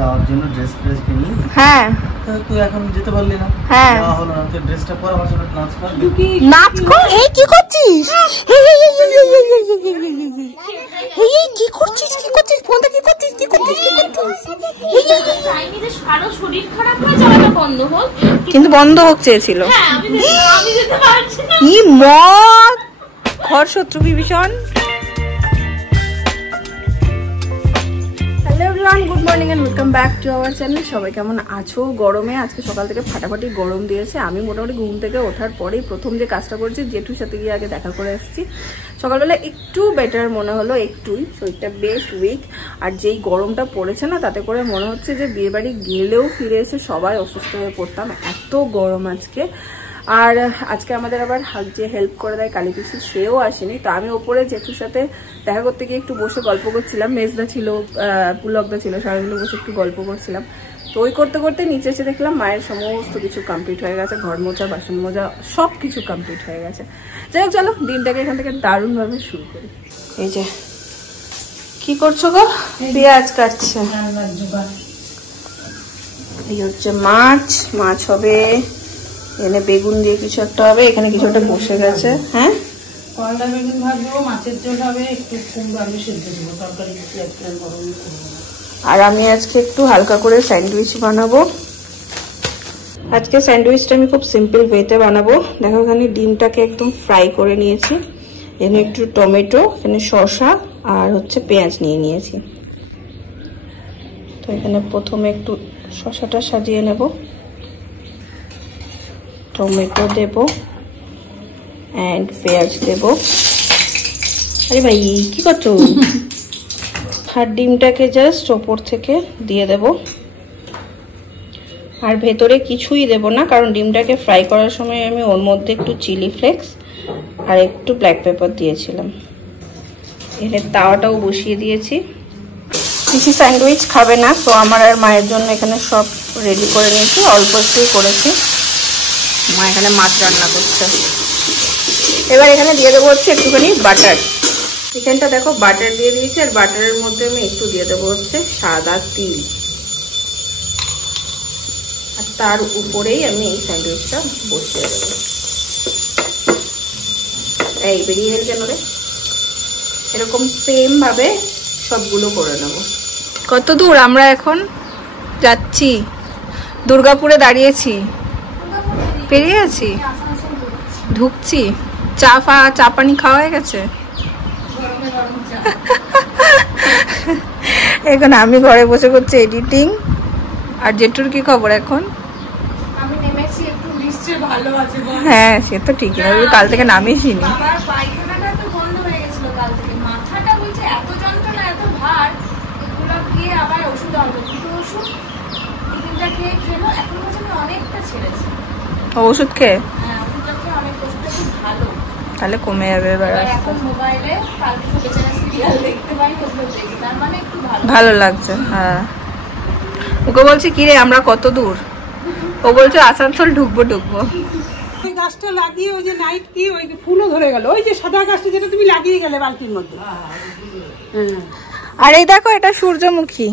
যাওয়ার জন্য ড্রেস কিনি। হ্যাঁ তুই এখন যেতে পারলি না। হ্যাঁ হলো না, তুই ড্রেসটা পর আমার সাথে নাচ কর। নাচ কর। এই কি করছিস? এই কি করছিস? কি করছিস? ফোনটা কি করছিস? কি করছিস? এই চাইনিজে কারো শরীর খারাপ হয়ে যাওয়াটা বন্ধ হোক, কিন্তু বন্ধ হোক চেয়েছিল। হ্যাঁ আমি যেতে পারছি না। কি মত ঘর শত্রু Bibhishan. Good morning and welcome back to our channel. সবাই কেমন আছো? গরমে আজকে সকাল থেকে ফাটাফাটি গরম দিয়েছে। আমি মোটামুটি ঘুম থেকে ওঠার পরেই প্রথম যে কাজটা করেছি, জেঠুর সাথে গিয়ে আগে দেখা করে এসেছি। সকালবেলা একটু বেটার মনে হলো, একটুই, শরীরটা বেশ উইক। আর যেই গরমটা পড়েছে না, তাতে করে মনে হচ্ছে যে বিয়ে বাড়ি গেলেও ফিরে এসে সবাই অসুস্থ হয়ে পড়তাম, এত গরম আজকে। আর আজকে আমাদের আবার যে হেল্প করে দেয় কালী পিসি, সেও আসেনি। তো আমি ওপরে জেঠুর সাথে দেখা করতে গিয়ে একটু বসে গল্প করছিলাম। মেজদা ছিল, পুলকদা ছিল, সবাই মিলে বসে একটু গল্প করছিলাম। তো ওই করতে করতে নিচে এসে দেখলাম মায়ের সমস্ত কিছু কমপ্লিট হয়ে গেছে, ঘর মোছা, বাসন মোজা সব কিছু কমপ্লিট হয়ে গেছে। যাই হোক, চলো দিনটাকে এখান থেকে দারুণভাবে শুরু করি। এই যে কি করছো গো? পেঁয়াজ কাটছে। এই হচ্ছে মাছ হবে, এখানে বেগুন দিয়ে কিছু একটা হবে, এখানে কিছু একটা বসে গেছে। হ্যাঁ, করলা বেগুন ভাজবো, মাছের ঝোল হবে, একটু কুমড়ো আলু সিদ্ধ দেবো, তরকারি কিছু একটা গরম করবো। আর আমি আজকে একটু হালকা করে স্যান্ডউইচ বানাবো। আজকে স্যান্ডউইচটা আমি খুব সিম্পল ওয়েতে বানাবো। দেখো, এখানে ডিমটাকে একদম ফ্রাই করে নিয়েছি, এখানে একটু টমেটো, এখানে শসা আর হচ্ছে পেঁয়াজ নিয়ে নিয়েছি। তো এখানে প্রথমে একটু শসাটা সাজিয়ে নেব, টমেটো দেব এন্ড পেঁয়াজ দেব। আরে ভাই কি করছো? আর ডিমটাকে জাস্ট ওপর থেকে দিয়ে দেব। আর ভেতরে কিছুই দেব না, কারণ ডিমটাকে ফ্রাই করার সময় আমি ওর মধ্যে একটু চিলি ফ্লেক্স আর একটু ব্ল্যাক পেপার দিয়েছিলাম। এখানে তাওয়াটাও বসিয়ে দিয়েছি। কিছু স্যান্ডউইচ খাবে না, তো আমার আর মায়ের জন্য এখানে সব রেডি করে নিয়েছি, অল্প একটুই করেছি। মা এখানে মাছ রান্না করছে। এবার এখানে দিয়ে দেবো হচ্ছে একটুখানি বাটার। চিকেনটা দেখো বাটার দিয়ে দিয়েছি, আর বাটারের মধ্যে আমি একটু দিয়ে দেবো হচ্ছে সাদা তিল। আর তার উপরেই আমি এই স্যান্ডউইচটা বসিয়ে দেবো। এই বেরিয়ে গেল কেন রে? এরকম সেম ভাবে সবগুলো করে নেব। কত দূর আমরা এখন যাচ্ছি? দুর্গাপুরে দাঁড়িয়েছি, পেরিয়ে আছি, ঢুকছি। চা পানি খাওয়া হয়ে গেছে। এখন আমি ঘরে বসে করছি এডিটিং। আর জেঠুর কি খবর এখন? আমি নেমেছি, একটু নিশ্চয়ই ভালো আছে। হ্যাঁ, সে তো ঠিকই, আমি কাল থেকে নামিয়েছি নি। বাবার পায়খানাটা তো বন্ধ হয়ে গেছিল কাল থেকে, মাথাটা বলছে এত যন্ত্রণা, এত ভার, এগুলো গিয়ে আবার ওষুধ আনলো, দুটো ওষুধ টিফিনটা খেয়ে খেলো, এখন বলছে আমি অনেকটা ছেড়েছি। ওষুধ খেয়ে? হ্যাঁ, ওষুধটা খেয়ে অনেক, ওষুধটা খুব ভালো, তাহলে কমে যাবে। এবার এখন মোবাইলে কালকে বেচারা সিরিয়াল দেখতে পাই, ওগুলো দেখি, তার মানে একটু ভালো লাগছে। হ্যাঁ, ওকে বলছি কি রে আমরা কত দূর? ও বলছে আসানসোল ঢুকবো। ওই গাছটা লাগিয়ে ওই যে নাইট কি ওই ফুলও ধরে গেল, ওই যে সাদা গাছটা যেটা তুমি লাগিয়ে গেলে বালতির মধ্যে। আর এই দেখো, এটা সূর্যমুখী।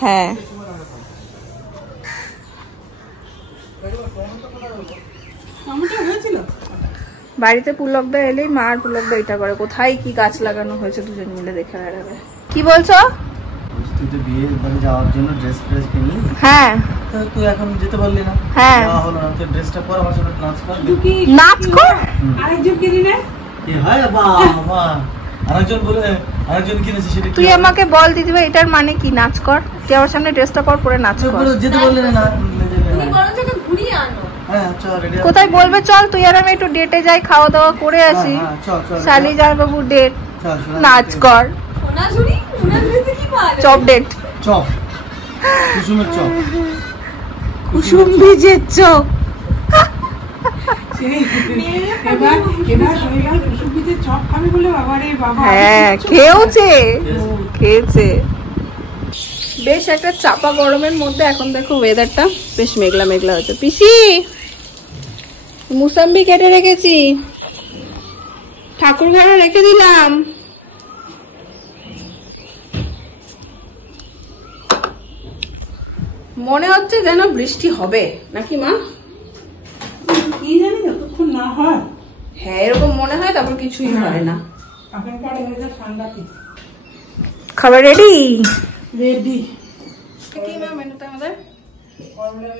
হ্যাঁ, হয়েছিল বাড়িতে পুলকদা এলেই মা আর পুলকদা এটা করে, কোথায় কি গাছ লাগানো হয়েছে দুজন মিলে দেখে বেড়াবে। কি বলছো? তুই তো বিয়ে বাড়ি যাওয়ার জন্য ড্রেস কিনি। হ্যাঁ, তুই এখন যেতে পারলি না। হ্যাঁ হলো না, তুই ড্রেসটা পর আমার সাথে নাচ কর। নাচ কর। আরেকজন কিনি না কি হয় বাবা? আরেকজন বলে আরেকজন কিনেছে, সেটা তুই আমাকে বল দিদি ভাই, এটার মানে কি? নাচ কর, তুই আমার সামনে ড্রেসটা পরে নাচ কর। যেতে পারলি না। তুমি বরঞ্চ ওকে ঘুরিয়ে আনো। হ্যাঁ চল, রেডি। কোথায় বলবে চল, তুই আর আমি একটু ডেটে যাই, খাওয়া দাওয়া করে আসি। শালি যায় বাবু ডেট, নাচ কর। সোনাঝুরিতে কি পাওয়া যায়? চপ ডেট, চপ, কুসুমের চপ, কুসুম বীজের চপ। এবার শরীর কুসুম বীজের চপ খাবে বলে বাবা রে বাবা। হ্যাঁ, খেয়েছে। বেশ একটা চাপা গরমের মধ্যে এখন দেখো ওয়েদারটা বেশ মেঘলা মেঘলা হচ্ছে। পিসি, মুসাম্বি কেটে রেখেছি, ঠাকুর ঘরে রেখে দিলাম। মনে হচ্ছে যেন বৃষ্টি হবে নাকি মা? কি জানি যতক্ষণ না হয়। হ্যাঁ এরকম মনে হয়, তারপর কিছুই হয় না। খাবার রেডি রেডি। কি মা মেনুতে আমাদের? করলা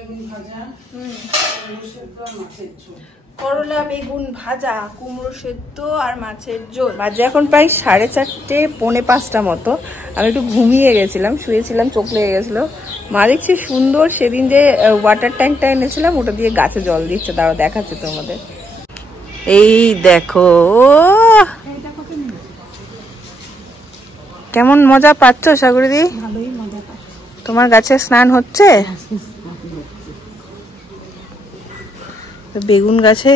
বেগুন ভাজা, কুমড়ো সেদ্ধ আর মাছের ঝোল। বাজে এখন প্রায় 4:30 পৌনে 5টা মতো। আমি একটু ঘুমিয়ে গেছিলাম, শুয়েছিলাম, চোখ লেগে গেছিল। মা দেখছি সুন্দর সেদিন যে ওয়াটার ট্যাঙ্কটা এনেছিলাম ওটা দিয়ে গাছে জল দিচ্ছে, তারা দেখাচ্ছে তোমাদের। এই দেখো কেমন মজা পাচ্ছ সাগরিদি? তোমার গাছে স্নান হচ্ছে? বেগুন গাছে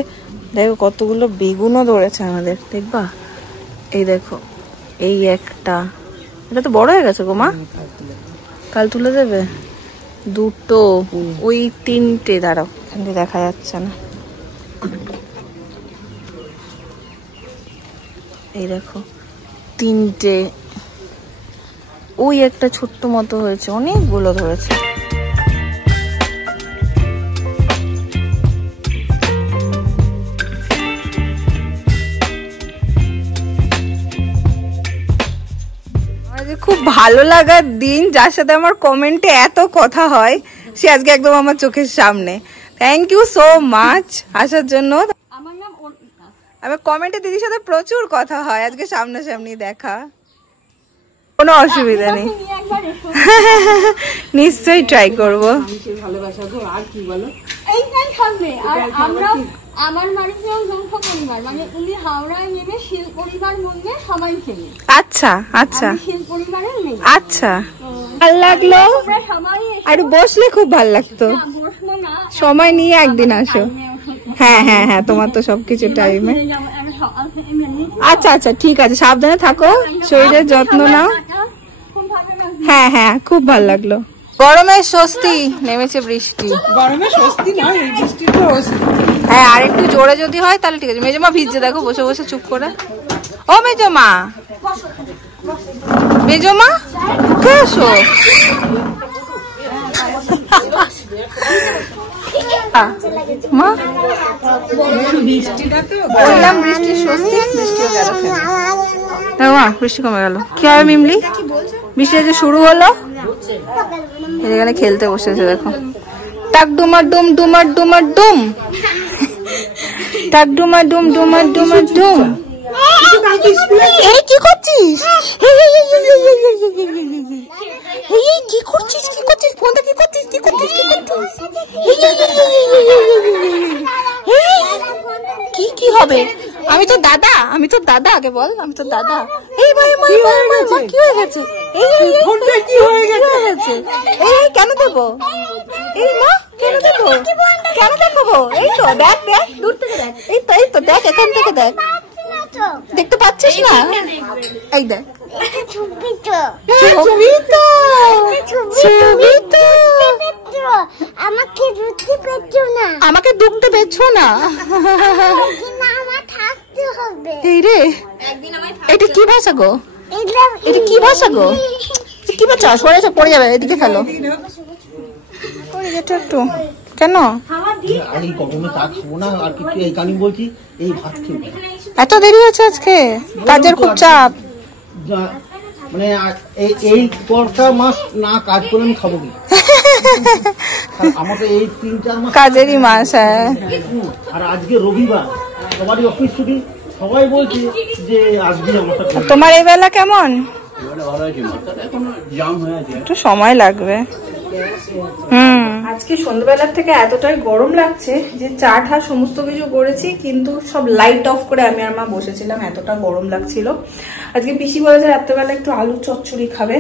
দেখো কতগুলো বেগুনও ধরেছে আমাদের, দেখবা? এই দেখো এই একটা, এটা তো বড় হয়ে গেছে গো মা, কাল তুলে দেবে। দুটো, ওই 3টে, দাঁড়াও এখান থেকে দেখা যাচ্ছে না। এই দেখো 3টে, ওই একটা ছোট্ট মতো হয়েছে, অনেকগুলো ধরেছে। খুব ভালো লাগার দিন, যার সাথে আমার কমেন্টে এত কথা হয়, সে আজকে একদম আমার চোখের সামনে। থ্যাংক ইউ সো মাচ আসার জন্য। আমার কমেন্টে দিদির সাথে প্রচুর কথা হয়, আজকে সামনাসামনি দেখা, কোনো অসুবিধা নেই। নিশ্চয়ই ট্রাই করবো। ভালোবাসা গো, আর কি বলো? এইটাই থাকবে। আর আমরা আমার বাড়িতেও যৌথ পরিবার, মানে উনি হাওড়ায় নেমে শিল পরিবার বললে সবাই চেনে। আচ্ছা আচ্ছা শিল পরিবারে নেই। আচ্ছা, ভালো লাগলো। আর বসলে খুব ভালো লাগতো, সময় নিয়ে একদিন আসো। হ্যাঁ হ্যাঁ হ্যাঁ, তোমার তো সবকিছু টাইমে। আচ্ছা আচ্ছা ঠিক আছে, সাবধানে থাকো, শরীরের যত্ন নাও। হ্যাঁ হ্যাঁ, খুব ভালো লাগলো। গরমের স্বস্তি, নেমেছে বৃষ্টি। গরমে স্বস্তি নয়, এই বৃষ্টিটা হ্যাঁ, আর একটু জোরে যদি হয় তাহলে ঠিক আছে। মেজমা ভিজছে দেখো, বসে বসে চুপ করে। ও মেজমা, মেজমা কে এসো। মা বললাম বৃষ্টির স্বস্তি, বৃষ্টিও গেল। মা বৃষ্টি কমে গেল। কি হবে মিমলি? বৃষ্টি যে শুরু হলো, এখানে খেলতে বসেছে দেখো। টাক ডুমার ডুম ডুমার ডুমার ডুম, টাক ডুমার ডুম ডুমার ডুমার ডুম। এই কি করছিস? এই কি করছিস? কি করছিস? ফোনটা কি করছিস? কি করছিস? কি করছিস? কি কি হবে? আমি তো দাদা, আমি তো দাদা, আগে বল আমি তো দাদা। এই ভাই মা কি হয়ে গেছে? এই ফোনটা কি হয়ে গেছে? এই কেন দেবো? এই মা কেন দেবো? কেন দেবো? এই তো দেখ দেখ, দূর থেকে দেখ। এই তো দেখ, এখান থেকে দেখ। দেখতে পাচ্ছিস না? এই দেখ, ছবি তো আমাকে দুধতে পেছো না, আমাকে দুধতে পেছো না। এই রে, এটা কি ভাষা গো? এটা কি ভাষা গো? কি ভাষা? সরে পড়ে যাবে, এদিকে খেলো। এটা একটু কেন এত দেরি হয়েছে আজকে? কাজের খুব চাপ, মানে এই পরটা মাস না কাজ করে আমি খাবো কি? আমাকে এই 3-4 মাস কাজেরই মাস। হ্যাঁ, আর আজকে রবিবার, সবারই অফিস ছুটি, সবাই বলছে যে আসবি আমার সাথে। তোমার এই বেলা কেমন? একটু সময় লাগবে। আজকে সন্ধ্যাবেলার থেকে এতটাই গরম লাগছে যে চা ঠা সমস্ত কিছু করেছি, কিন্তু সব লাইট অফ করে আমি আর মা বসেছিলাম, এতটা গরম লাগছিল। আজকে পিসি বলেছে রাত্রেবেলা একটু আলু চচ্চড়ি খাবে,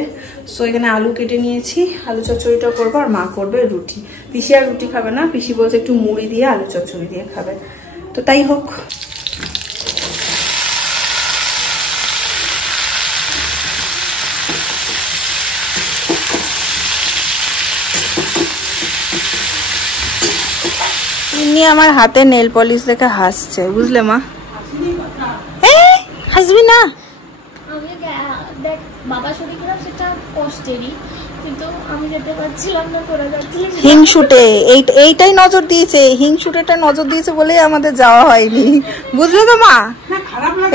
সো এখানে আলু কেটে নিয়েছি, আলু চচ্চড়িটা করবো, আর মা করবে রুটি। পিসি আর রুটি খাবে না, পিসি বলছে একটু মুড়ি দিয়ে আলু চচ্চড়ি দিয়ে খাবে, তো তাই হোক। আমার হাতে নেল পলিশ দেখে হাসছে, বুঝলে মা? হাসবি না, বাবা শরীর খারাপ সেটা পোস্টেরই, কিন্তু আমি যেতে পারছিলাম না, তোরা যাচ্ছিলি। হিংসুটে এইটাই নজর দিয়েছে, হিংসুটেটা নজর দিয়েছে বলেই আমাদের যাওয়া হয়নি, বুঝলে তো মা?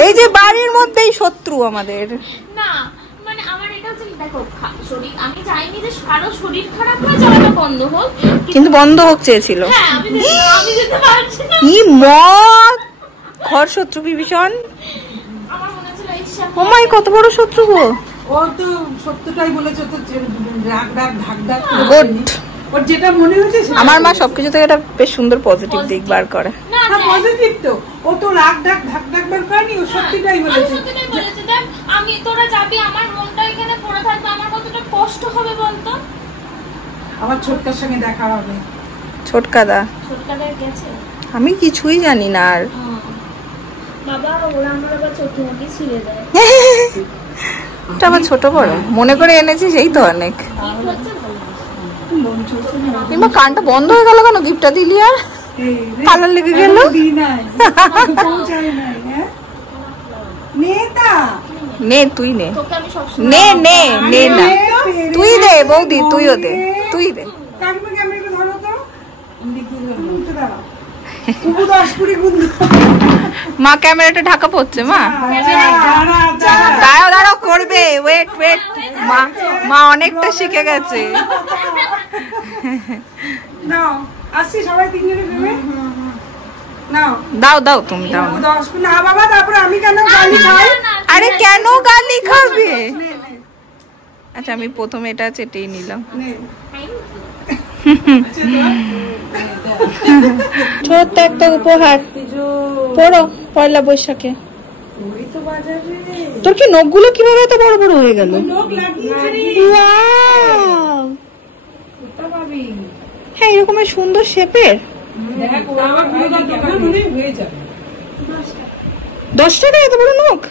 এই যে বাড়ির মধ্যেই শত্রু আমাদের। না মানে আমার এটা হচ্ছে, দেখো শরীর, আমি চাইনি যে কারো শরীর খারাপ হয়ে যাওয়াটা বন্ধ হোক, কিন্তু বন্ধ হোক চেয়েছিল। হ্যাঁ আমি যেতে পারছি না। কি মত ঘর শত্রু বিভীষণ, আমার মনে হচ্ছিল এই ও মাই কত বড় শত্রু গো। ও তো সত্যটাই বলেছে, তো রাগ ডাক ঢাক ডাক গুড। ওর যেটা মনে হচ্ছে আমার মা সবকিছু থেকে একটা বেশ সুন্দর পজিটিভ দিক বার করে। না পজিটিভ তো, ও তো রাগ ডাক ঢাক ডাক বার করেনি, ও সত্যিটাই বলেছে। সত্যিটাই বলেছে। দেখ আমি, তোরা যাবি, আমার মনটা এখানে পড়ে থাকবে, আমার কতটা কষ্ট হবে বলতো। আমার ছোটকার সঙ্গে দেখা হবে। ছোটকাদা ছোটকাদের গেছে, আমি কিছুই জানি না আর। বাবা ওরা আমার আবার চোখে ছিঁড়ে দেয়। এটা আবার ছোট বড় মনে করে এনেছি, সেই তো অনেক। কিংবা কানটা বন্ধ হয়ে গেল কেন? গিফটটা দিলি আর কালার লেগে গেল। নে তুই নে, তোকে আমি সব নে নে নে না তুই দে বৌদি, তুইও দে, তুই দে। মা ক্যামেরাটা ঢাকা পড়ছে। মা দাঁড়াও দাঁড়াও করবে, ওয়েট ওয়েট। মা অনেকটা শিখে গেছে। দাও দাও তুমি দাও না। আরে কেন গালি খাবে? আচ্ছা আমি প্রথমে এটা চেটেই নিলাম। ছোট্ট একটা উপহার, পড়ো পয়লা বৈশাখে। তোর কি নখগুলো কিভাবে এত বড় বড় হয়ে গেল? হ্যাঁ এরকমের সুন্দর শেপের। 10 টাকা এত বড় নখ?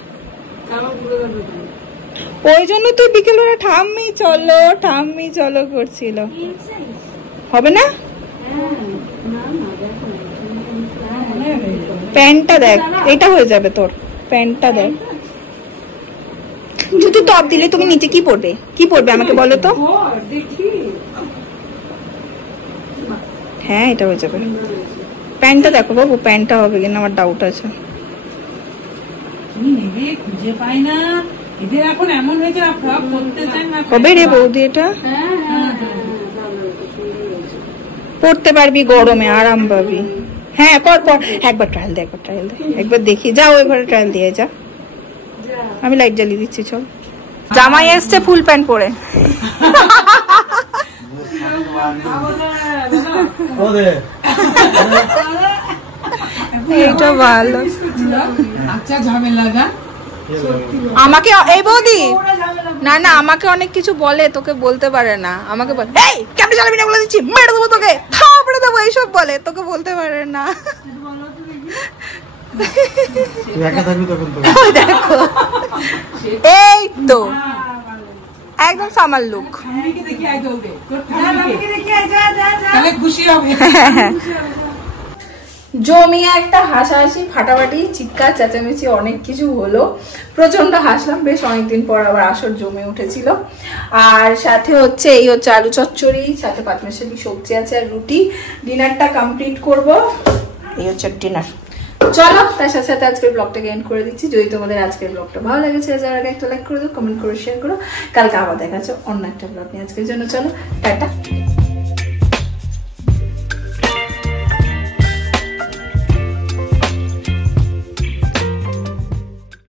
ওই জন্য তুই বিকেলবেলা ঠাম্মি চলো করছিল। হবে না? প্যান্টটা দেখ, এটা হয়ে যাবে তোর। প্যান্টটা দেখ। যদি টপ দিলে তুমি নিচে কি পরবে? কি পরবে আমাকে বলো তো? হ্যাঁ এটা হয়ে যাবে। প্যান্টটা দেখো বাবু, প্যান্টটা হবে কিনা আমার ডাউট আছে। খুঁজে পাই না, এদের এখন এমন হয়েছে না, ফ্রক পরতে চায় না। হবে রে বৌদি, এটা পরতে পারবি, গরমে আরাম পাবি। হ্যাঁ পর একবার ট্রায়াল দে, একবার দেখি। যাও এবারে ট্রায়াল দিয়ে যা, আমি লাইট জ্বালিয়ে দিচ্ছি। চল। জামাই এসছে ফুল প্যান্ট পরে। এইটা ভালো। আচ্ছা ঝামেলা না আমাকে এই বৌদি, না না আমাকে অনেক কিছু বলে, তোকে বলতে পারে না। আমাকে বলে এই কেমন চালাবি না বলে দিচ্ছি, মেরে দেবো তোকে, থাপড়ে দেবো, এইসব বলে, তোকে বলতে পারে না। দেখো এই তো একদম সামাল লুক। খুশি হবে। জমিয়ে একটা হাসাহাসি, ফাটাফাটি, চিৎকার চেঁচামেচি অনেক কিছু হলো। প্রচন্ড হাসলাম, বেশ অনেকদিন পর আবার আসর জমে উঠেছিল। আর সাথে হচ্ছে এই হচ্ছে আলু চচ্চড়ি, সাথে পাঁচমিশালি সবজি আছে আর রুটি। ডিনারটা কমপ্লিট করব। এই হচ্ছে ডিনার। চলো তার সাথে সাথে আজকের ব্লগটাকে এন্ড করে দিচ্ছি। যদি তোমাদের আজকের ব্লগটা ভালো লেগেছে, যার আগে একটা লাইক করে দাও, কমেন্ট করে শেয়ার করো। কালকে আবার দেখা যাচ্ছে অন্য একটা ব্লগ নিয়ে। আজকের জন্য চলো টাটা।